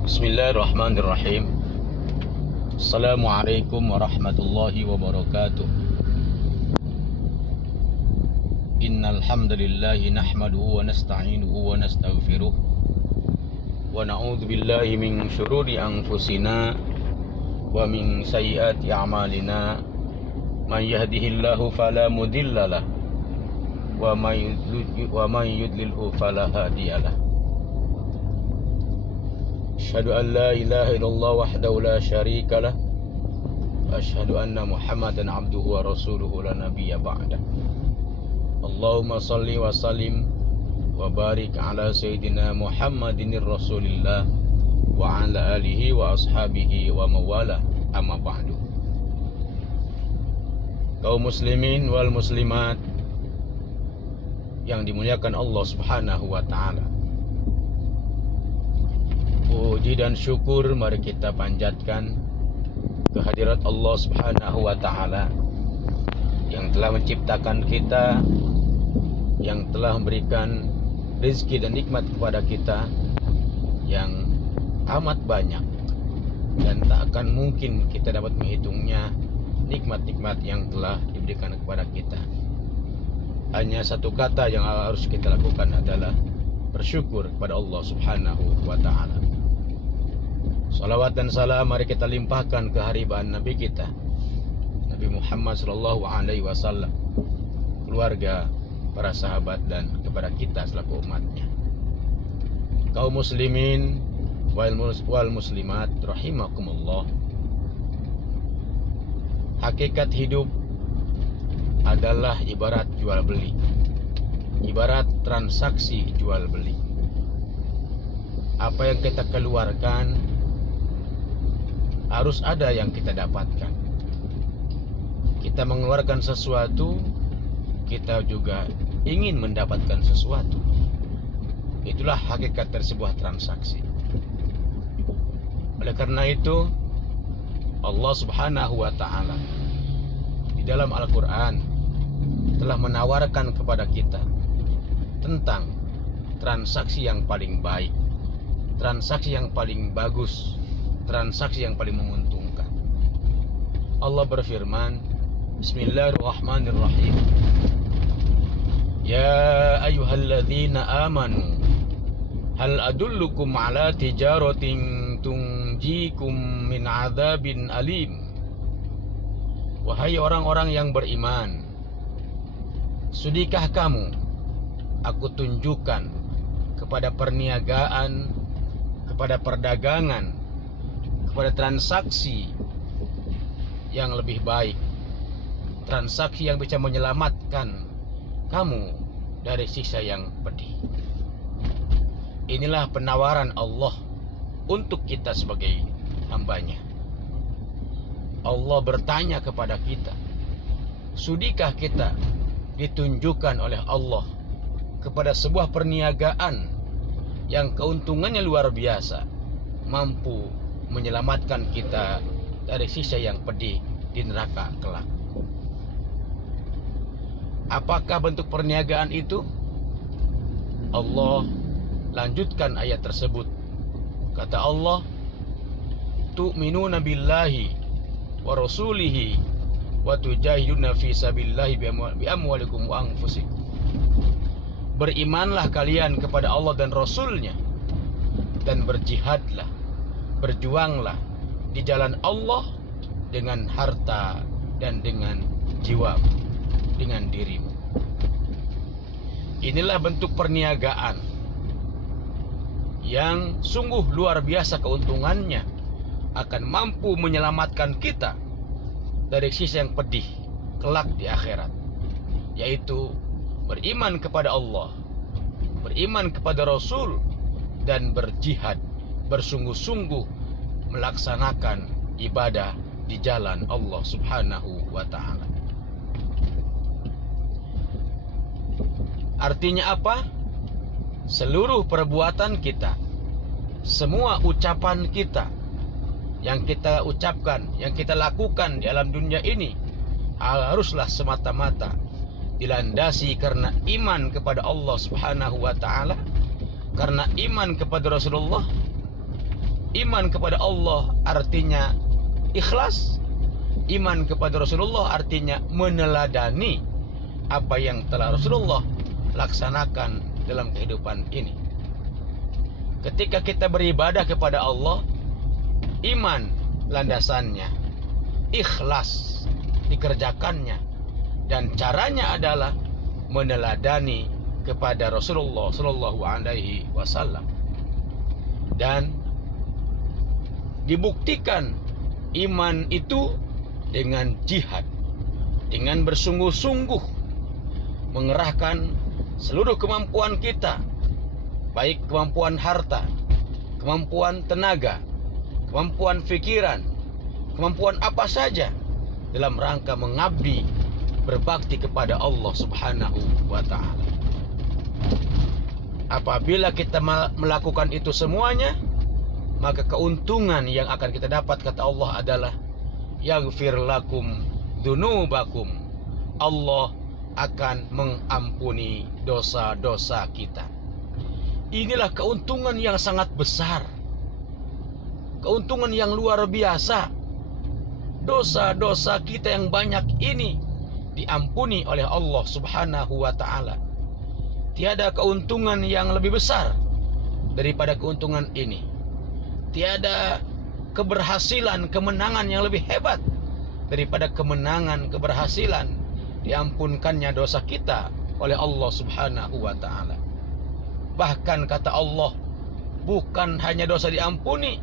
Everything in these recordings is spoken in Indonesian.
Bismillahirrahmanirrahim. Assalamualaikum warahmatullahi wabarakatuh. Innal hamdalillahi nahmaduhu wa nasta'inuhu wa nastaghfiruh wa na'udzu billahi min syururi anfusina wa min sayyiati a'malina. Man yahdihillahu fala mudhillalah wa man yudlilhu fala hadiyalah. Asyhadu an la ilaha illallah wahdahu la syarika lah wa asyhadu anna Muhammadan abduhu wa rasuluhu la nabiyya ba'dah. Allahumma salli wa sallim wa barik ala sayyidina Muhammadinir rasulillah wa ala alihi wa ashabihi wa mawala, amma ba'du. Kaum muslimin wal muslimat yang dimuliakan Allah Subhanahu wa taala, puji dan syukur mari kita panjatkan kehadirat Allah Subhanahu wa taala yang telah menciptakan kita, yang telah memberikan rezeki dan nikmat kepada kita yang amat banyak dan tak akan mungkin kita dapat menghitungnya, nikmat-nikmat yang telah diberikan kepada kita. Hanya satu kata yang harus kita lakukan adalah bersyukur kepada Allah Subhanahu wa taala. Salawat dan salam mari kita limpahkan ke haribaan Nabi kita, Nabi Muhammad sallallahu alaihi wasallam, keluarga, para sahabat, dan kepada kita selaku umatnya. Kaum muslimin wal muslimat rahimakumullah. Hakikat hidup adalah ibarat jual beli, ibarat transaksi jual beli. Apa yang kita keluarkan harus ada yang kita dapatkan. Kita mengeluarkan sesuatu, kita juga ingin mendapatkan sesuatu. Itulah hakikat dari sebuah transaksi. Oleh karena itu, Allah Subhanahu wa taala di dalam Al-Quran telah menawarkan kepada kita tentang transaksi yang paling baik, transaksi yang paling bagus, transaksi yang paling menguntungkan. Allah berfirman, Bismillahirrahmanirrahim. Ya ayyuhalladzina amanu hal adullukum ala tijaratin tunjikum min adzabin alim. Wahai orang-orang yang beriman, sudikah kamu aku tunjukkan kepada perniagaan, kepada perdagangan, kepada transaksi yang lebih baik, transaksi yang bisa menyelamatkan kamu dari siksa yang pedih. Inilah penawaran Allah untuk kita sebagai hambanya. Allah bertanya kepada kita, sudikah kita ditunjukkan oleh Allah kepada sebuah perniagaan yang keuntungannya luar biasa, mampu menyelamatkan kita dari siksa yang pedih di neraka kelak. Apakah bentuk perniagaan itu? Allah lanjutkan ayat tersebut. Kata Allah, tu'minuna billahi wa rasulihi wa tujahiduna fi sabilillahi bi amwalikum wa anfusikum. Berimanlah kalian kepada Allah dan Rasulnya, dan berjihadlah, berjuanglah di jalan Allah dengan harta dan dengan jiwamu, dengan dirimu. Inilah bentuk perniagaan yang sungguh luar biasa keuntungannya, akan mampu menyelamatkan kita dari siksa yang pedih kelak di akhirat, yaitu beriman kepada Allah, beriman kepada Rasul, dan berjihad, bersungguh-sungguh melaksanakan ibadah di jalan Allah Subhanahu wa ta'ala. Artinya apa? Seluruh perbuatan kita, semua ucapan kita, yang kita ucapkan, yang kita lakukan di alam dunia ini, haruslah semata-mata dilandasi karena iman kepada Allah Subhanahu wa ta'ala, karena iman kepada Rasulullah, Iman kepada Allah artinya ikhlas. Iman kepada Rasulullah artinya meneladani apa yang telah Rasulullah laksanakan dalam kehidupan ini. Ketika kita beribadah kepada Allah, iman landasannya, ikhlas dikerjakannya, dan caranya adalah meneladani kepada Rasulullah Sallallahu Alaihi Wasallam. Dan dibuktikan iman itu dengan jihad, dengan bersungguh-sungguh mengerahkan seluruh kemampuan kita, baik kemampuan harta, kemampuan tenaga, kemampuan pikiran, kemampuan apa saja dalam rangka mengabdi, berbakti kepada Allah Subhanahu wa Ta'ala. Apabila kita melakukan itu semuanya, maka keuntungan yang akan kita dapat, kata Allah, adalah yaghfir lakum dzunubakum. Allah akan mengampuni dosa-dosa kita. Inilah keuntungan yang sangat besar, keuntungan yang luar biasa. Dosa-dosa kita yang banyak ini diampuni oleh Allah Subhanahu wa Ta'ala. Tiada keuntungan yang lebih besar daripada keuntungan ini. Tiada keberhasilan, kemenangan yang lebih hebat daripada kemenangan, keberhasilan diampunkannya dosa kita oleh Allah Subhanahu wa Ta'ala. Bahkan kata Allah, bukan hanya dosa diampuni,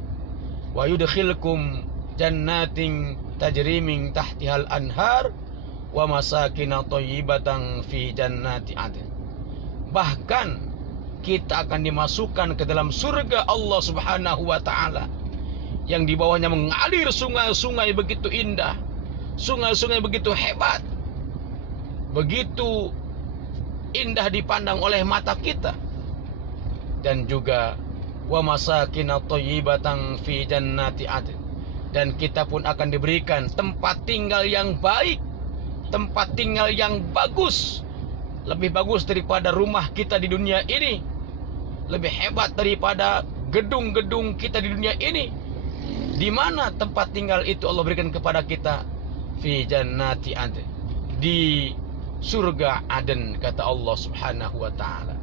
wa yudkhilkum jannatin tajri min tahtihal anhar wa masakin thayyibatan fi jannati adn. Bahkan kita akan dimasukkan ke dalam surga Allah Subhanahu wa Ta'ala, yang di bawahnya mengalir sungai-sungai begitu indah, sungai-sungai begitu hebat, begitu indah dipandang oleh mata kita. Dan juga wa masakin thayyibatan fi jannati adn, dan kita pun akan diberikan tempat tinggal yang baik, tempat tinggal yang bagus, lebih bagus daripada rumah kita di dunia ini, lebih hebat daripada gedung-gedung kita di dunia ini. Di mana tempat tinggal itu Allah berikan kepada kita? Fi jannati adn, di surga Aden, kata Allah Subhanahu wa Ta'ala.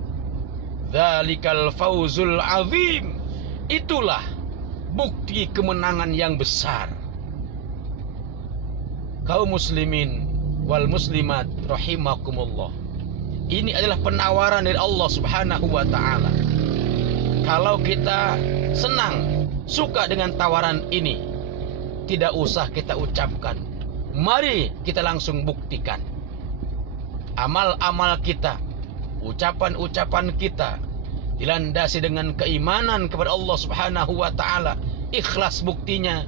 Dzalikal fawzul azim, itulah bukti kemenangan yang besar. Kaum muslimin wal muslimat rahimakumullah, ini adalah penawaran dari Allah Subhanahu wa Ta'ala. Kalau kita senang, suka dengan tawaran ini, tidak usah kita ucapkan, mari kita langsung buktikan. Amal-amal kita, ucapan-ucapan kita dilandasi dengan keimanan kepada Allah Subhanahu wa Ta'ala, ikhlas buktinya,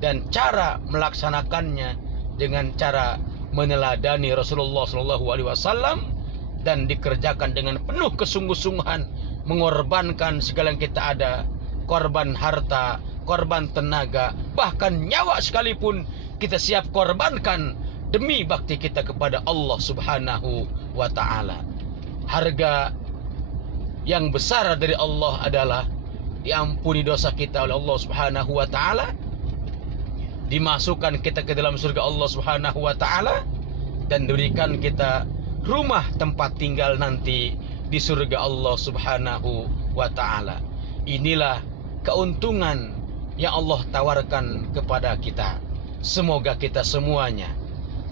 dan cara melaksanakannya dengan cara meneladani Rasulullah Sallallahu Alaihi Wasallam, dan dikerjakan dengan penuh kesungguh-sungguhan, mengorbankan segala yang kita ada, korban harta, korban tenaga, bahkan nyawa sekalipun kita siap korbankan demi bakti kita kepada Allah Subhanahu wa Ta'ala. Harga yang besar dari Allah adalah diampuni dosa kita oleh Allah Subhanahu wa Ta'ala, dimasukkan kita ke dalam surga Allah Subhanahu wa Ta'ala, dan diberikan kita rumah tempat tinggal nanti di surga Allah Subhanahu wa Ta'ala. Inilah keuntungan yang Allah tawarkan kepada kita. Semoga kita semuanya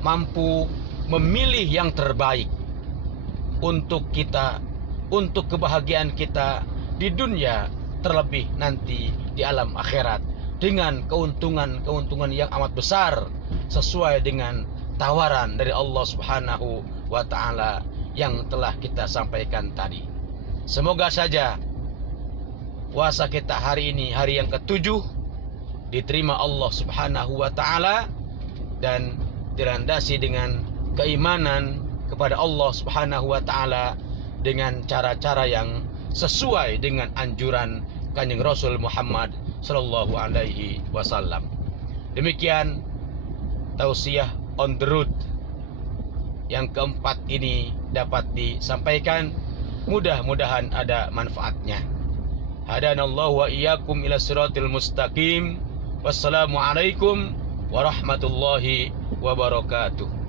mampu memilih yang terbaik untuk kita, untuk kebahagiaan kita di dunia, terlebih nanti di alam akhirat, dengan keuntungan-keuntungan yang amat besar sesuai dengan tawaran dari Allah Subhanahu wa Ta'ala yang telah kita sampaikan tadi. Semoga saja puasa kita hari ini, hari yang ke-7, diterima Allah Subhanahu wa Ta'ala dan dirandasi dengan keimanan kepada Allah Subhanahu wa Ta'ala dengan cara-cara yang sesuai dengan anjuran Kanjeng Rasul Muhammad Sallallahu Alaihi Wasallam. Demikian tausiah on the road yang keempat ini dapat disampaikan. Mudah-mudahan ada manfaatnya. hadanallahu wa iyyakum ila siratil mustaqim. Wassalamualaikum warahmatullahi wabarakatuh.